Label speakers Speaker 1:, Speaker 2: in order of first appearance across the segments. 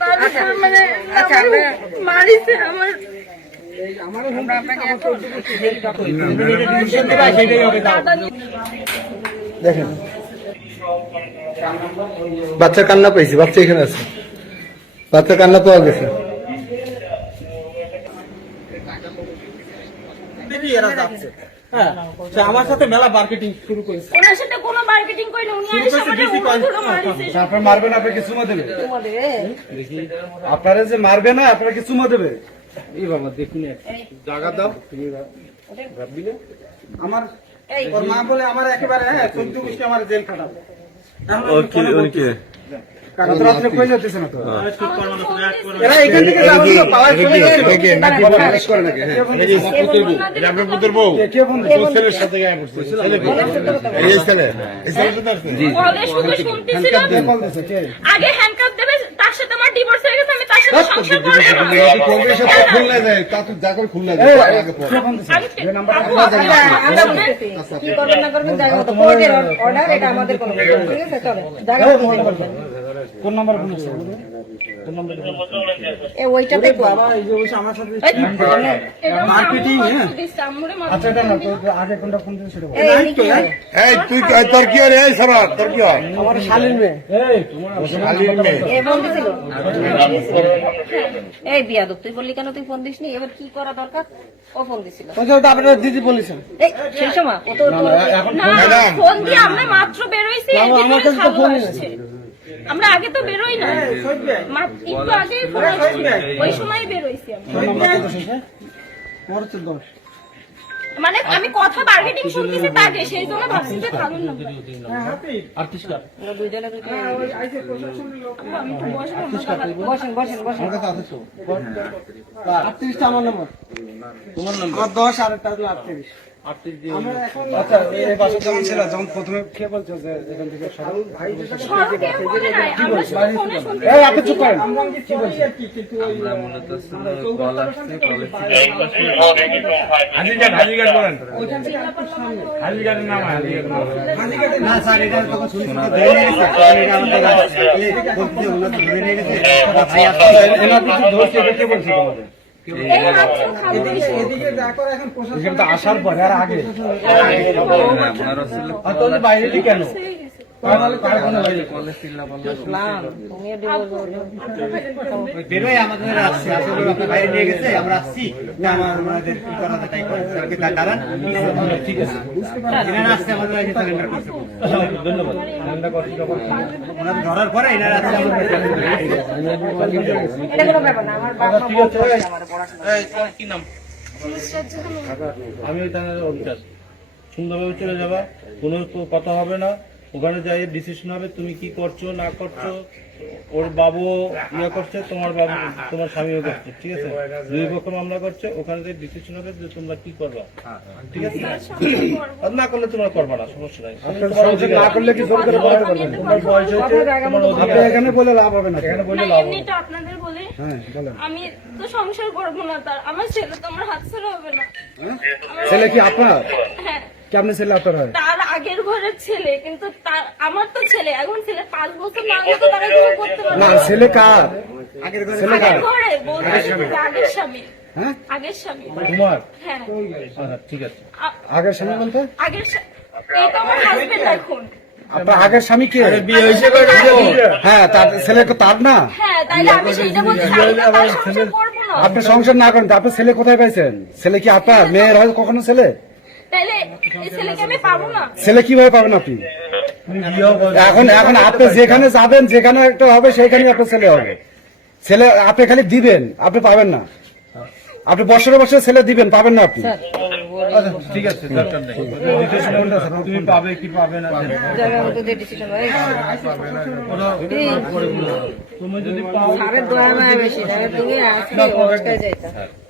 Speaker 1: তার মানে মারিছে আমার। দাদা
Speaker 2: দেখেন। বাচ্চা কান্না পেয়েছি বাচ্চা এখানে আছে। বাচ্চা কান্না পাওয়া গেছে
Speaker 3: এরা যাচ্ছে। হ্যাঁ আমার সাথে মেলা মার্কেটিং শুরু করেছে।
Speaker 1: ওনার সাথে কোনো মার্কেটিং করিনি উনি আরে সামনে
Speaker 3: DC
Speaker 1: মারিছে।
Speaker 2: আপনার মারবেন চুমা দেবে? আপনারা যে মারবে না আপনার কি চুমা দেবে? এই বাবা দেখুন জায়গা দাও। আমার
Speaker 3: ওর মা বলে আমার একেবারে হ্যাঁ চোদ্দ গোষ্ঠী আমার জেল খাটাবো।
Speaker 2: কারণ রাত্রে
Speaker 1: আগে হ্যান্ডকাপ দেবে তার সাথে আমার ডিভোর্স হয়ে গেছে আমি তার সাথে সংসার করব না।
Speaker 4: এই কংগ্রেস সাথে খুলনা যায় তা তুই যা করে খুলনা যায় আগে পড়।
Speaker 2: কে ফোন দিয়েছে
Speaker 1: আমি
Speaker 2: যে নাম্বার
Speaker 1: আপু,
Speaker 2: আমরা জানি না।
Speaker 1: আপনার- আপনার-
Speaker 5: কি করবেন না করবেন জায়গা মতো কোর্টের অর্ডার এটা আমাদের কোনো ঠিক আছে। চলো জায়গা মতো ফোন করবেন
Speaker 2: কোন নাম্বার
Speaker 5: এ ওইটাতে তো
Speaker 3: বাবা এই যে বসে আমার সাথে মার্কেটিং, হ্যাঁ।
Speaker 2: আচ্ছা এটা না তো আগে কোনটা ফোন দিয়েছে সেটা
Speaker 5: এই
Speaker 4: তুই তোর কি এই সরার তোর কি
Speaker 3: আমার শালীন মেয়ে।
Speaker 2: এই তোমার
Speaker 4: শালীর মেয়ে।
Speaker 5: এ ফোন দিছিল এই তুই বললি কেন তুই ফোন দিসনি? এবার কি করা দরকার? ও ফোন দিছিল।
Speaker 3: ওটা আপনার দিদি বলেছেন
Speaker 5: এই সেই সময় ও তো
Speaker 1: না, ফোন দিয়ে আমরা মাত্র
Speaker 3: তো
Speaker 1: খাব
Speaker 3: ফোনই
Speaker 1: আসছে। আমরা আগে তো বেরোই না। মা- একটু আগেই ওই সময় বেরোইছি মানে আমি কথা মার্কেটিং শুনতেছি তা আগে সেই জন্য ভাবছি যে খালুন না।
Speaker 3: আটত্রিশটা আমার নম্বর। তোমার নম্বর? দশ আর একটা আটত্রিশ। আমরা
Speaker 2: আচ্ছা কে বলছো ধরছে কে তোমাদের? আসার পরে আর আগে। বাইরে কেন? কি ধরার পরে এনারা আসছে আমাদের
Speaker 5: এটা কোনো ব্যাপার না আমার বাবা মা বলতে পারছে আমার পড়াশোনা
Speaker 6: আমি সুন্দরভাবে চলে যাবা কোনো কথা হবে না ওখানে যাই ডিসিশন হবে তুমি কি করছ না করছ ওর বাবু ইয়ে করছে তোমার বাবু তোমার স্বামীও করছে ঠিক আছে? দুই পক্ষ মামলা করছে ওখানে যে ডিসিশন হবে যে তোমরা কি করবা। ঠিক আছে? না করলে তোমরা করবা না সমস্যা নাই।
Speaker 2: না করলে কি
Speaker 6: তোমার বয়স হচ্ছে তোমার
Speaker 2: আপনি এখানে বলে লাভ হবে না। এখানে বলে লাভ হবে
Speaker 1: আপনাদের বলে
Speaker 2: হ্যাঁ
Speaker 1: আমি তো সংসার করব না তার। আমার ছেলে তো আমার হাত ছাড়া হবে না।
Speaker 2: ছেলে কি আপনার?
Speaker 1: হ্যাঁ।
Speaker 2: কেমন ছেলে আপনার হয়?
Speaker 1: তার আগের ছেলে কিন্তু আমার তো ছেলে এখন ছেলে পাঁচ বছর না হলে তো তারা কিছু করতে পারবে
Speaker 2: না।
Speaker 1: না
Speaker 2: ছেলে কার?
Speaker 1: আগের ঘরে আগের স্বামী।
Speaker 2: হ্যাঁ?
Speaker 1: আগের স্বামী।
Speaker 6: তোমার?
Speaker 1: হ্যাঁ।
Speaker 6: আচ্ছা ঠিক আছে।
Speaker 2: আগের স্বামী বলতে?
Speaker 1: আগের এই তো আমার হাজবেন্ড এখন।
Speaker 2: আপনার আগের স্বামী কে?
Speaker 6: বিয়ে হয়েছে
Speaker 2: হ্যাঁ তার ছেলে তো তার না?
Speaker 1: হ্যাঁ না।
Speaker 2: আপনি সংসার না করেন তো আপনার ছেলে কোথায় পাইছেন? ছেলে কি আপনার মেয়ের হয় কখনো ছেলে?
Speaker 1: তাইলে ছেলেকে আমি পাবো না।
Speaker 2: ছেলে কীভাবে পাবেন আপনি? এখন এখন আপনি যেখানে যাবেন যেখানে একটা হবে সেখানে আপনার ছেলে হবে। ছেলে আপনি খালি দিবেন আপনি পাবেন না। আপনি বছরে বছরে ছেলে দিবেন পাবেন না আপনি।
Speaker 6: আচ্ছা ঠিক আছে পাবে কি পাবে না তুমি যদি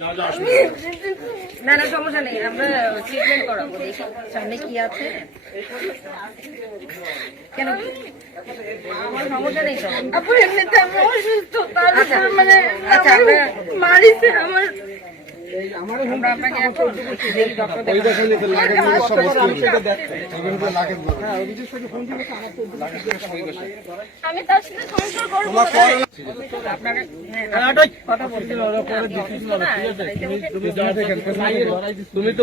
Speaker 6: না
Speaker 5: না সমস্যা নেই। আমরা ট্রিটমেন্ট করাবো। দেখি সামনে কি আছে? কেন আমার সমস্যা নেই তো
Speaker 1: আপু এমনিতে আমি অসুস্থ তার
Speaker 5: আচ্ছা,
Speaker 1: মানে
Speaker 5: আচ্ছা,
Speaker 1: মারিছে আমার আমি তার সাথে সংসার করব
Speaker 5: কথা
Speaker 6: তুমি তো